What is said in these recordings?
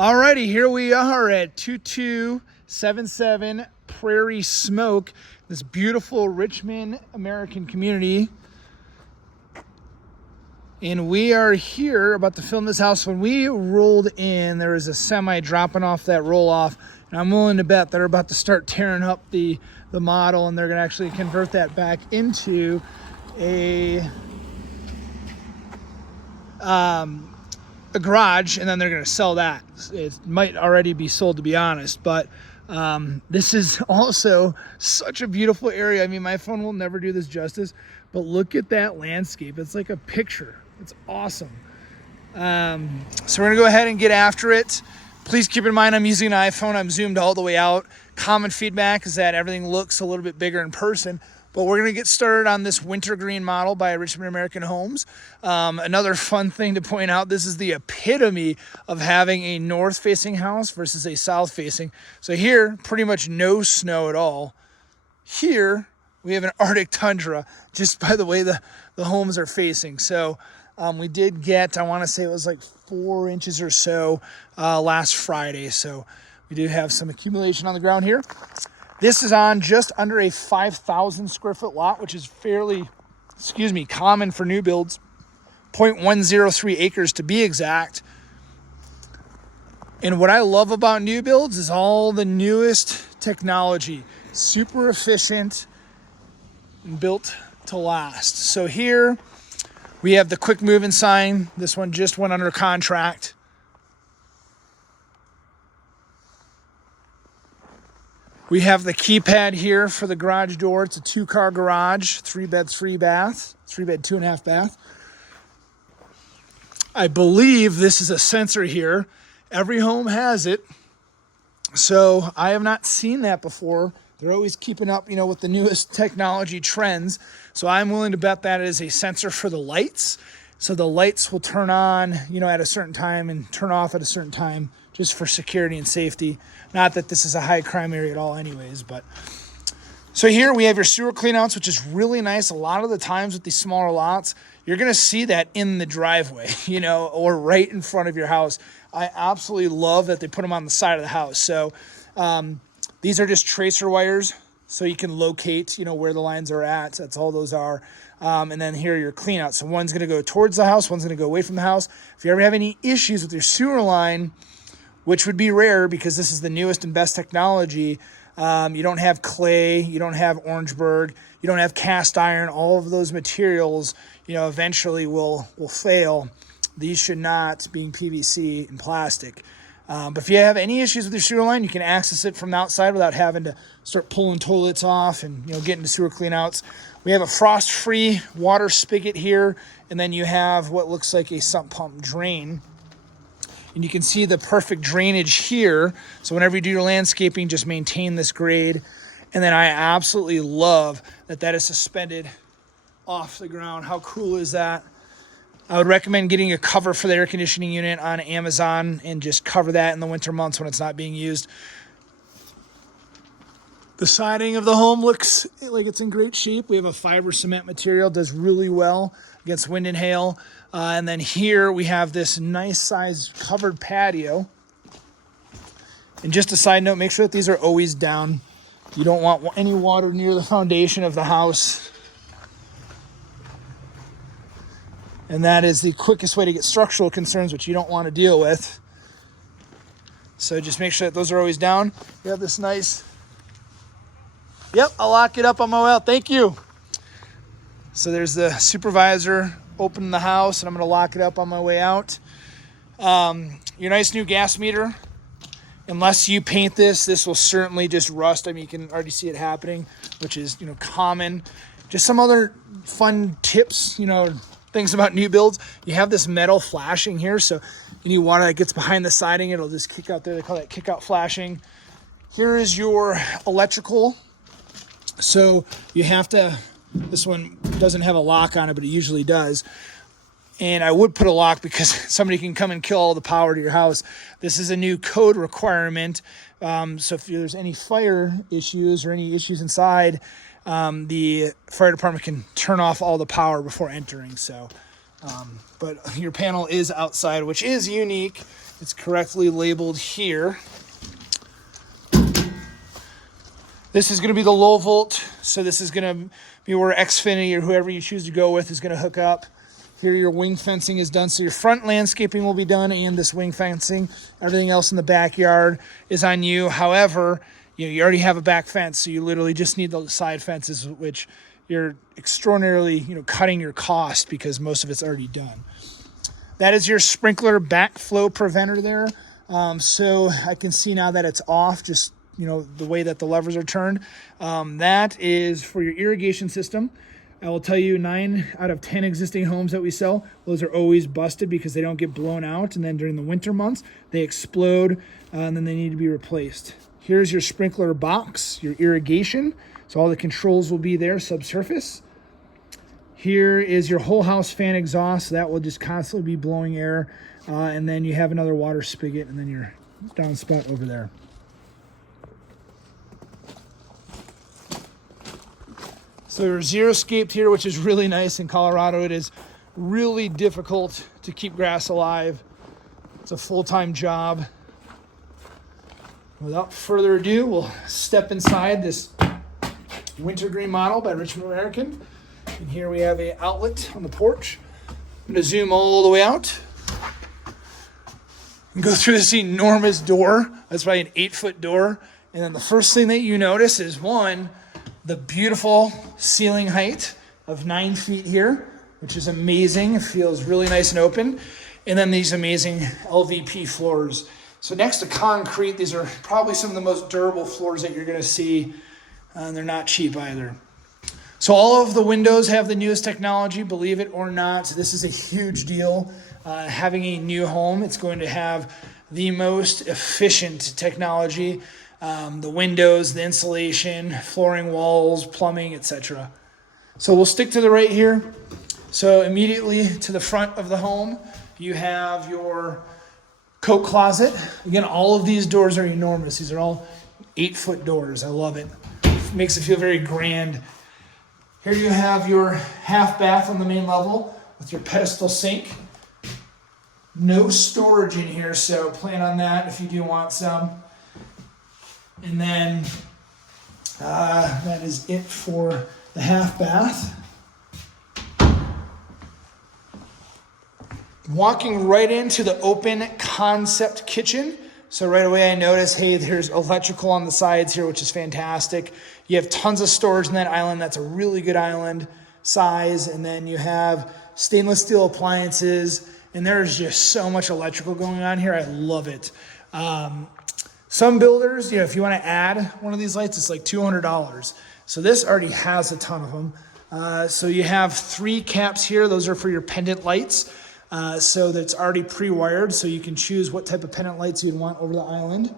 Alrighty, here we are at 2277 Prairie Smoke, this beautiful Richmond American community. And we are here about to film this house. When we rolled in, there was a semi dropping off that roll off. And I'm willing to bet they're about to start tearing up the model, and they're going to actually convert that back into a garage, and then they're going to sell that. It might already be sold, to be honest, but this is also such a beautiful area. I mean, my phone will never do this justice, but look at that landscape. It's like a picture. It's awesome. So we're going to go ahead and get after it. Please keep in mind I'm using an iPhone. I'm zoomed all the way out. Common feedback is that everything looks a little bit bigger in person. But we're going to get started on this Wintergreen model by Richmond American Homes. Another fun thing to point out, this is the epitome of having a north-facing house versus a south-facing. So here, pretty much no snow at all. Here, we have an Arctic tundra just by the way the homes are facing. So we did get, I want to say it was like 4 inches or so last Friday. So we do have some accumulation on the ground here. This is on just under a 5,000 square foot lot, which is fairly, common for new builds. 0.103 acres to be exact. And what I love about new builds is all the newest technology. Super efficient and built to last. So here we have the quick moving sign. This one just went under contract. We have the keypad here for the garage door. It's a 2-car garage, 3 bed, 3 bath, 3 bed, 2.5 bath. I believe this is a sensor here. Every home has it. So I have not seen that before. They're always keeping up, with the newest technology trends. So I'm willing to bet that is a sensor for the lights. So the lights will turn on, at a certain time and turn off at a certain time, just for security and safety. Not that this is a high crime area at all anyways, but. So here we have your sewer cleanouts, which is really nice. A lot of the times with these smaller lots, you're going to see that in the driveway, or right in front of your house. I absolutely love that they put them on the side of the house. So these are just tracer wires, so you can locate, where the lines are at. That's all those are. And then here are your cleanouts. So one's going to go towards the house, one's going to go away from the house. If you ever have any issues with your sewer line, which would be rare because this is the newest and best technology, you don't have clay, you don't have Orangeburg, you don't have cast iron. All of those materials, eventually will fail. These should not, being PVC and plastic. But if you have any issues with your sewer line, you can access it from the outside without having to start pulling toilets off and get into sewer cleanouts. We have a frost-free water spigot here, and then you have what looks like a sump pump drain. And you can see the perfect drainage here. So whenever you do your landscaping, just maintain this grade. And then I absolutely love that is suspended off the ground. How cool is that? I would recommend getting a cover for the air conditioning unit on Amazon and just cover that in the winter months when it's not being used. The siding of the home looks like it's in great shape. We have a fiber cement material, does really well against wind and hail. And then here we have this nice size covered patio. And just a side note, make sure that these are always down. You don't want any water near the foundation of the house. And that is the quickest way to get structural concerns, which you don't want to deal with. So just make sure that those are always down. We have this nice, I'll lock it up on my way out. Thank you. So there's the supervisor opening the house, and I'm going to lock it up on my way out. Your nice new gas meter, unless you paint this will certainly just rust. I mean, you can already see it happening, which is, common. Just some other fun tips, things about new builds. You have this metal flashing here, so any water that gets behind the siding, it'll just kick out there. They call that kick out flashing. Here is your electrical. So you have to, this one doesn't have a lock on it, but it usually does. And I would put a lock because somebody can come and kill all the power to your house. This is a new code requirement. So if there's any fire issues or any issues inside, the fire department can turn off all the power before entering. So, but your panel is outside, which is unique. It's correctly labeled here. This is going to be the low volt, so this is going to be where Xfinity or whoever you choose to go with is going to hook up. Here your wing fencing is done, so your front landscaping will be done and this wing fencing. Everything else in the backyard is on you. However, you already have a back fence, so you literally just need the side fences, which you're extraordinarily cutting your cost because most of it's already done. That is your sprinkler backflow preventer there. So I can see now that it's off, just the way that the levers are turned. That is for your irrigation system. I will tell you 9 out of 10 existing homes that we sell, those are always busted because they don't get blown out. And then during the winter months, they explode and then they need to be replaced. Here's your sprinkler box, your irrigation. So all the controls will be there subsurface. Here is your whole house fan exhaust. So that will just constantly be blowing air. And then you have another water spigot and then your downspout over there. So your zero scaped here, which is really nice in Colorado. It is really difficult to keep grass alive. It's a full-time job. Without further ado, we'll step inside this Wintergreen model by Richmond American. And here we have an outlet on the porch. I'm going to zoom all the way out and go through this enormous door. That's probably an 8-foot door. And then the first thing that you notice is the beautiful ceiling height of 9 feet here, which is amazing. It feels really nice and open. And then these amazing LVP floors. So next to concrete, these are probably some of the most durable floors that you're going to see. And they're not cheap either. So all of the windows have the newest technology, believe it or not. This is a huge deal. Having a new home, it's going to have the most efficient technology. The windows, the insulation, flooring, walls, plumbing, etc. So we'll stick to the right here. So immediately to the front of the home, you have your coat closet. Again, all of these doors are enormous. These are all 8-foot doors. I love it. It makes it feel very grand. Here you have your half bath on the main level with your pedestal sink. No storage in here, so plan on that if you do want some. And then that is it for the half bath. Walking right into the open concept kitchen. So right away I notice, hey, there's electrical on the sides here, which is fantastic. You have tons of storage in that island. That's a really good island size. And then you have stainless steel appliances. And there's just so much electrical going on here. I love it. Some builders, if you want to add one of these lights, it's like $200. So this already has a ton of them. So you have 3 caps here. Those are for your pendant lights. So that's already pre-wired, so you can choose what type of pendant lights you'd want over the island.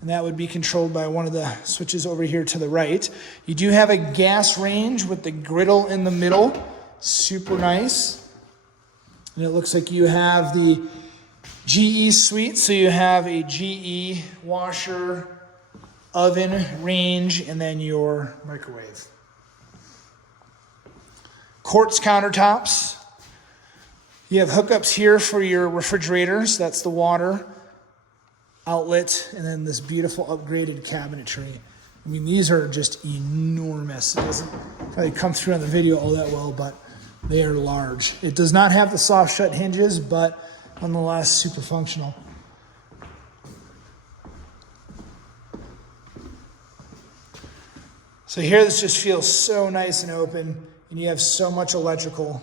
And that would be controlled by one of the switches over here to the right. You do have a gas range with the griddle in the middle. Super nice. And it looks like you have the GE suite, so you have a GE washer, oven, range, and then your microwave. Quartz countertops. You have hookups here for your refrigerators. That's the water outlet, and then this beautiful upgraded cabinetry. I mean, these are just enormous. It doesn't probably come through on the video all that well, but they are large. It does not have the soft shut hinges, but nonetheless super functional. So here this just feels so nice and open, and you have so much electrical.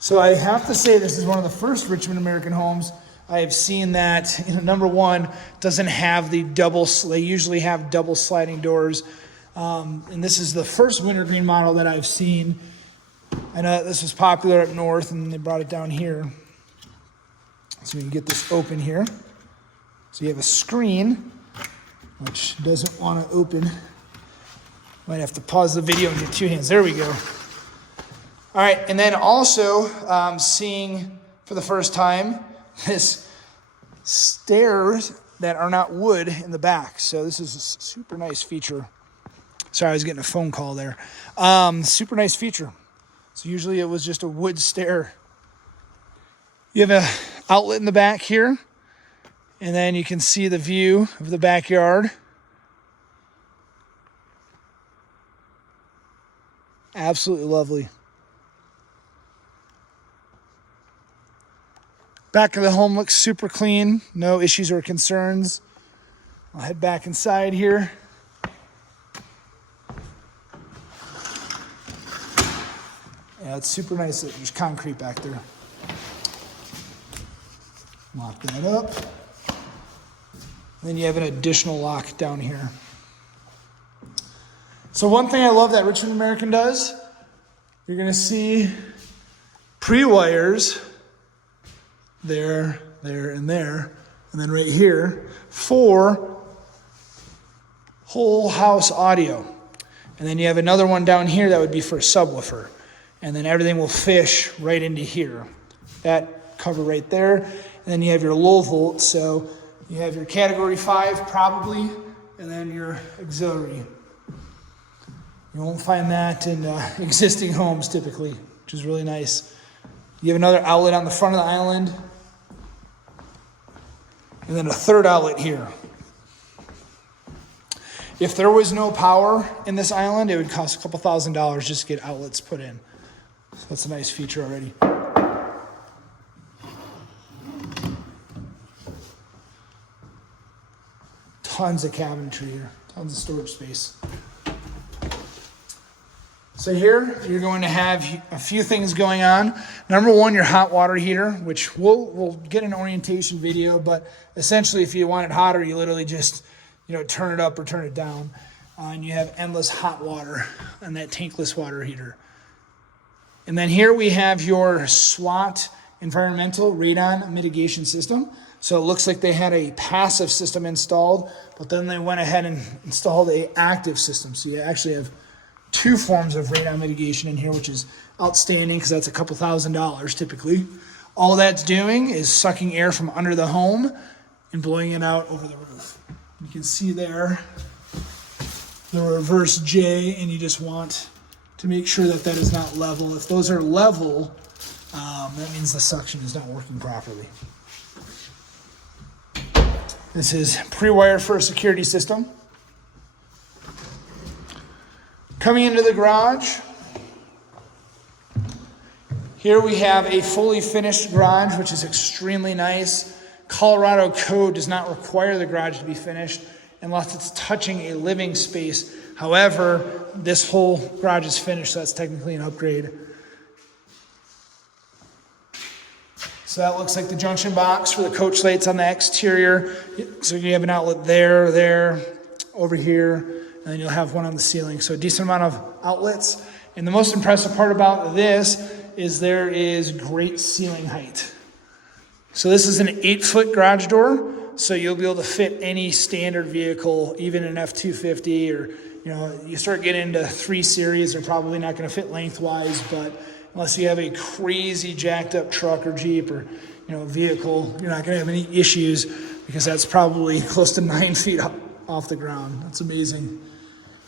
So I have to say this is one of the first Richmond American homes I have seen that, number one, doesn't have the double, they usually have double sliding doors. And this is the first Wintergreen model that I've seen. I know that this was popular up north and they brought it down here. So you can get this open here. So you have a screen, which doesn't want to open. Might have to pause the video and get 2 hands. There we go. All right, and then also seeing for the first time this stairs that are not wood in the back. So this is a super nice feature. Sorry, I was getting a phone call there. Super nice feature. So usually it was just a wood stair. You have a outlet in the back here, and then you can see the view of the backyard. Absolutely lovely. Back of the home looks super clean, no issues or concerns. I'll head back inside here. Yeah, it's super nice that there's concrete back there. Lock that up. Then you have an additional lock down here. So one thing I love that Richmond American does, you're gonna see pre-wires there, and there, and then right here for whole house audio. And then you have another one down here that would be for a subwoofer. And then everything will fish right into here. That cover right there. And then you have your low volt, so you have your category 5 probably, and then your auxiliary. You won't find that in existing homes typically, which is really nice. You have another outlet on the front of the island, and then a third outlet here. If there was no power in this island, it would cost a couple $1,000s just to get outlets put in. So that's a nice feature already. Tons of cabinetry here, tons of storage space. So here, you're going to have a few things going on. Number one, your hot water heater, which we'll get an orientation video, but essentially if you want it hotter, you literally just, turn it up or turn it down. And you have endless hot water on that tankless water heater. And then here we have your SWAT environmental radon mitigation system. So it looks like they had a passive system installed, but then they went ahead and installed an active system. So you actually have 2 forms of radon mitigation in here, which is outstanding because that's a couple $1,000s typically. All that's doing is sucking air from under the home and blowing it out over the roof. You can see there the reverse J, and you just want to make sure that that is not level. If those are level, that means the suction is not working properly. This is pre-wired for a security system. Coming into the garage, here we have a fully finished garage, which is extremely nice. Colorado code does not require the garage to be finished unless it's touching a living space. However, this whole garage is finished, so that's technically an upgrade. So that looks like the junction box for the coach lights on the exterior. So you have an outlet there, over here, and then you'll have one on the ceiling. So a decent amount of outlets. And the most impressive part about this is there is great ceiling height. So this is an 8-foot garage door. So you'll be able to fit any standard vehicle, even an F-250, or you start getting into 3 Series, they're probably not going to fit lengthwise, but unless you have a crazy jacked up truck or Jeep or vehicle, you're not going to have any issues because that's probably close to 9 feet off the ground. That's amazing.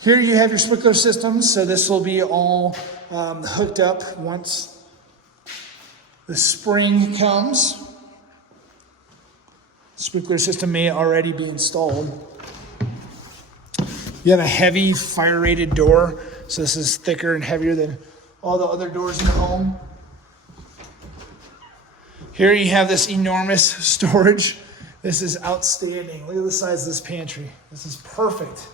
Here you have your sprinkler systems, so this will be all hooked up once the spring comes. Sprinkler system may already be installed. You have a heavy fire-rated door, so this is thicker and heavier than all the other doors in the home. Here you have this enormous storage. This is outstanding. Look at the size of this pantry. This is perfect.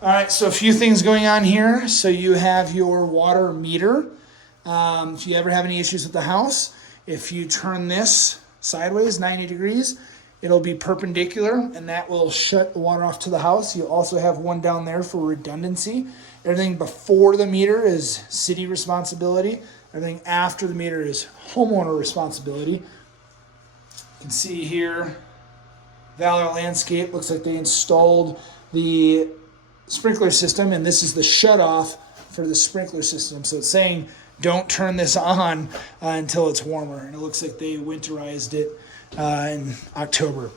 All right, so a few things going on here. So you have your water meter. If you ever have any issues with the house, if you turn this sideways 90 degrees, it'll be perpendicular, and that will shut the water off to the house. You also have one down there for redundancy. Everything before the meter is city responsibility. Everything after the meter is homeowner responsibility. You can see here, Valor Landscape, looks like they installed the sprinkler system, and this is the shutoff for the sprinkler system. So it's saying, don't turn this on until it's warmer. And it looks like they winterized it in October.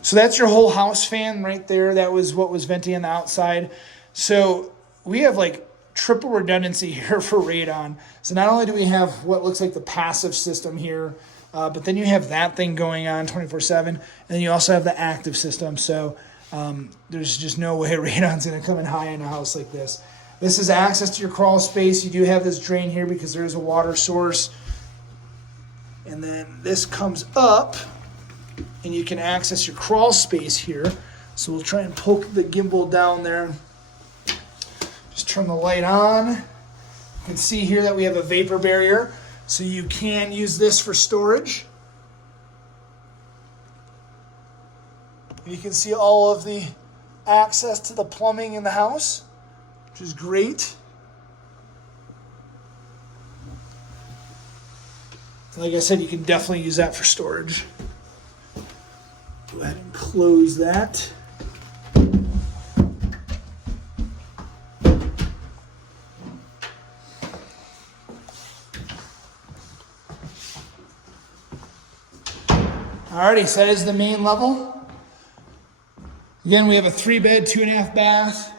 So that's your whole house fan right there. That was what was venting on the outside. So we have like triple redundancy here for radon. So not only do we have what looks like the passive system here, but then you have that thing going on 24/7, and then you also have the active system. So there's just no way radon's going to come in high in a house like this. This is access to your crawl space. You do have this drain here because there is a water source. And then this comes up, and you can access your crawl space here. So we'll try and poke the gimbal down there. Just turn the light on. You can see here that we have a vapor barrier, so you can use this for storage. You can see all of the access to the plumbing in the house, which is great. Like I said, you can definitely use that for storage. Go ahead and close that. Alrighty, so that is the main level. Again, we have a 3-bed, 2.5 bath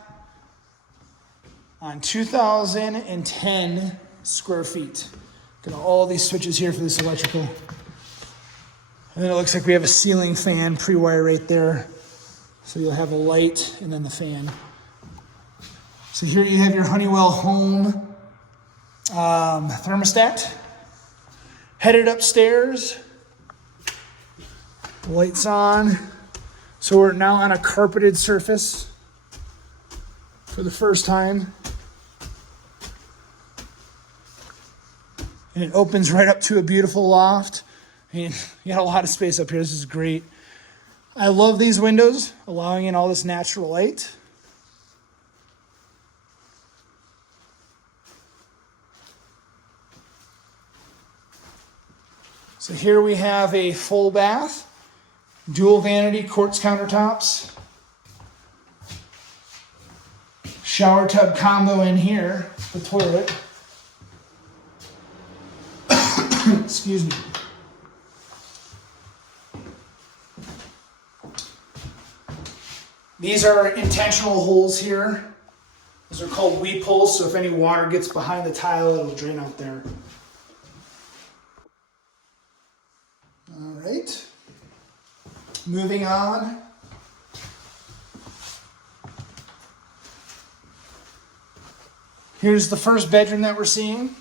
on 2,010 square feet. Got all these switches here for this electrical. And then it looks like we have a ceiling fan pre-wire right there. So you'll have a light and then the fan. So here you have your Honeywell Home thermostat. Headed upstairs. Lights on. So we're now on a carpeted surface for the first time. And it opens right up to a beautiful loft. I mean, you got a lot of space up here. This is great. I love these windows, allowing in all this natural light. So here we have a full bath, dual vanity quartz countertops, shower tub combo in here, the toilet. Excuse me. These are intentional holes here. These are called weep holes, so if any water gets behind the tile, it'll drain out there. All right. Moving on. Here's the first bedroom that we're seeing.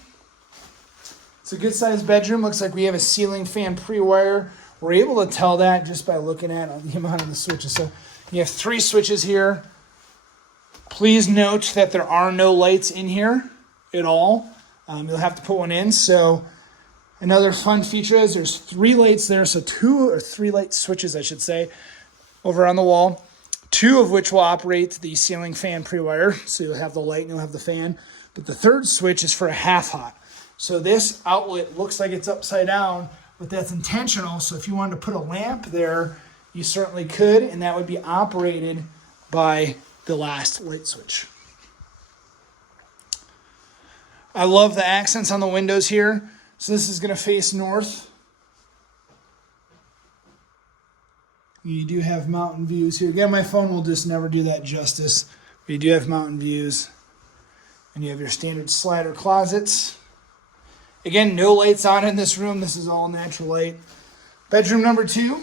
It's a good sized bedroom. Looks like we have a ceiling fan pre-wire. We're able to tell that just by looking at the amount of the switches. So you have 3 switches here. Please note that there are no lights in here at all. You'll have to put one in. So another fun feature is there's 3 lights there. So 2 or 3 light switches, I should say, over on the wall. 2 of which will operate the ceiling fan pre-wire. So you'll have the light and you'll have the fan. But the 3rd switch is for a half hot. So this outlet looks like it's upside down, but that's intentional. So if you wanted to put a lamp there, you certainly could, and that would be operated by the last light switch. I love the accents on the windows here. So this is going to face north. You do have mountain views here. Again, my phone will just never do that justice. But you do have mountain views. And you have your standard slider closets. Again, no lights on in this room. This is all natural light. Bedroom number 2.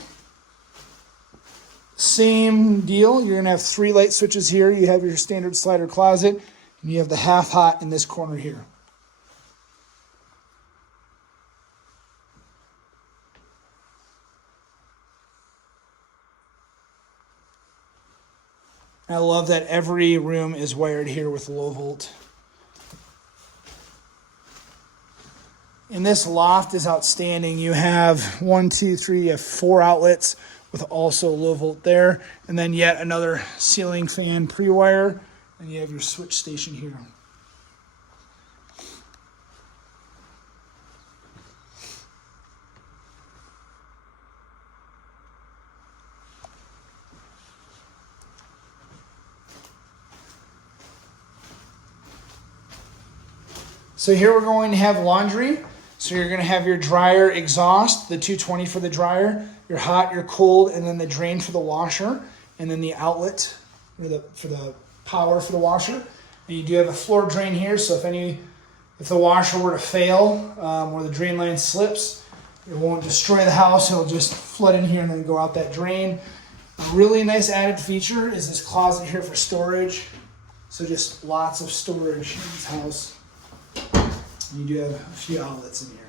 Same deal. You're going to have 3 light switches here. You have your standard slider closet. And you have the half hot in this corner here. I love that every room is wired here with low volt. And this loft is outstanding. You have 1, 2, 3, you have 4 outlets with also low volt there. And then yet another ceiling fan pre-wire. And you have your switch station here. So here we're going to have laundry. So you're going to have your dryer exhaust, the 220 for the dryer, your hot, your cold, and then the drain for the washer, and then the outlet for the power for the washer. And you do have a floor drain here, so if the washer were to fail or the drain line slips, it won't destroy the house. It'll just flood in here and then go out that drain. A really nice added feature is this closet here for storage. So just lots of storage in this house. You do have a few outlets in here.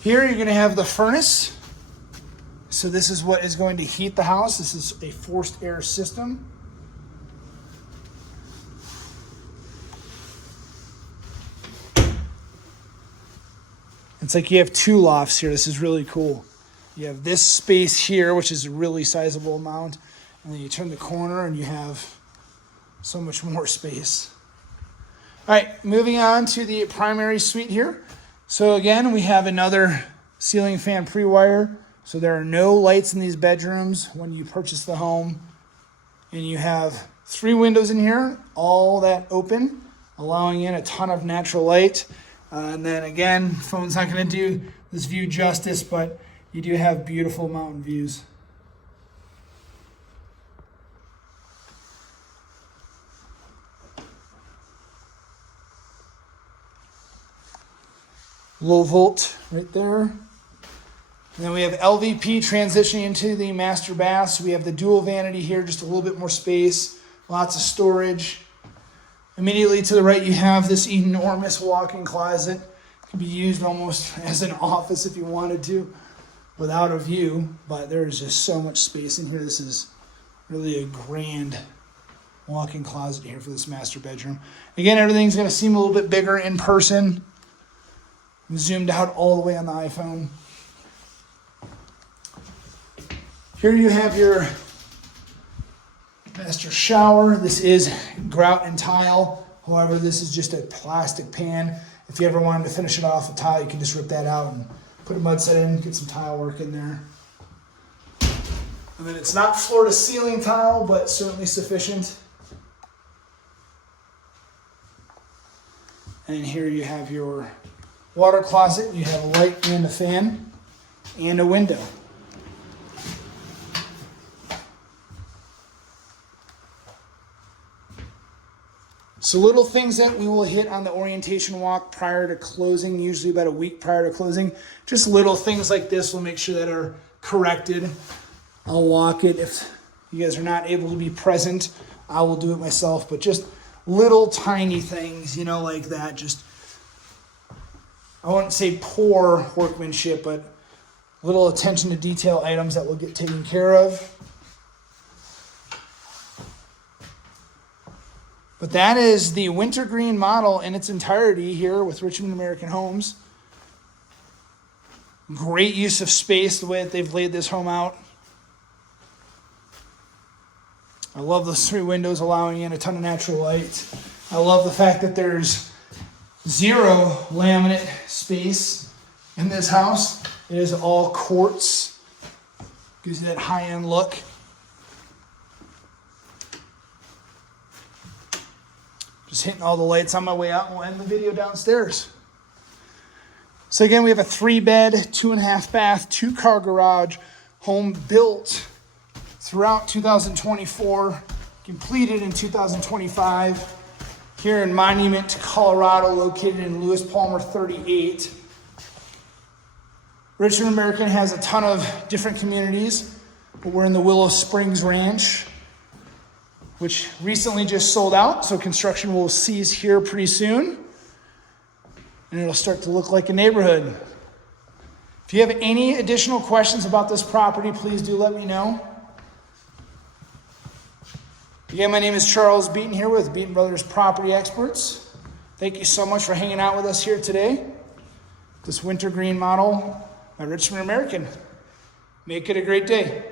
Here you're going to have the furnace. So this is what is going to heat the house. This is a forced air system. It's like you have two lofts here. This is really cool. You have this space here, which is a really sizable amount. And then you turn the corner and you have so much more space. All right, moving on to the primary suite here. So again, we have another ceiling fan pre-wire. So there are no lights in these bedrooms when you purchase the home. And you have 3 windows in here, all that open, allowing in a ton of natural light. And then again, phone's not going to do this view justice, but you do have beautiful mountain views. Low volt right there. And then we have LVP transitioning into the master bath. So we have the dual vanity here, just a little bit more space, lots of storage. Immediately to the right, you have this enormous walk-in closet. It can be used almost as an office if you wanted to, without a view, but there is just so much space in here. This is really a grand walk-in closet here for this master bedroom. Again, everything's going to seem a little bit bigger in person. I'm zoomed out all the way on the iPhone. Here you have your master shower. This is grout and tile. However, this is just a plastic pan. If you ever wanted to finish it off with tile, you can just rip that out and put a mud set in, get some tile work in there. And then it's not floor to ceiling tile, but certainly sufficient. And here you have your water closet. You have a light and a fan and a window. So little things that we will hit on the orientation walk prior to closing, usually about a week prior to closing. Just little things like this will make sure that are corrected. I'll walk it. If you guys are not able to be present, I will do it myself. But just little tiny things, like that. Just, I wouldn't say poor workmanship, but little attention to detail items that will get taken care of. But that is the Wintergreen model in its entirety here with Richmond American Homes. Great use of space, the way that they've laid this home out. I love those 3 windows allowing in a ton of natural light. I love the fact that there's 0 laminate space in this house. It is all quartz. Gives you that high-end look. Just hitting all the lights on my way out, and we'll end the video downstairs. So again, we have a 3-bed, 2.5 bath, 2-car garage home built throughout 2024, completed in 2025, here in Monument, Colorado, located in Lewis Palmer 38. Richmond American has a ton of different communities, but we're in the Willow Springs Ranch, which recently just sold out, so construction will cease here pretty soon, and it'll start to look like a neighborhood. If you have any additional questions about this property, please do let me know. Again, my name is Charles Beaton here with Beaton Brothers Property Experts. Thank you so much for hanging out with us here today. This Wintergreen model by Richmond American. Make it a great day.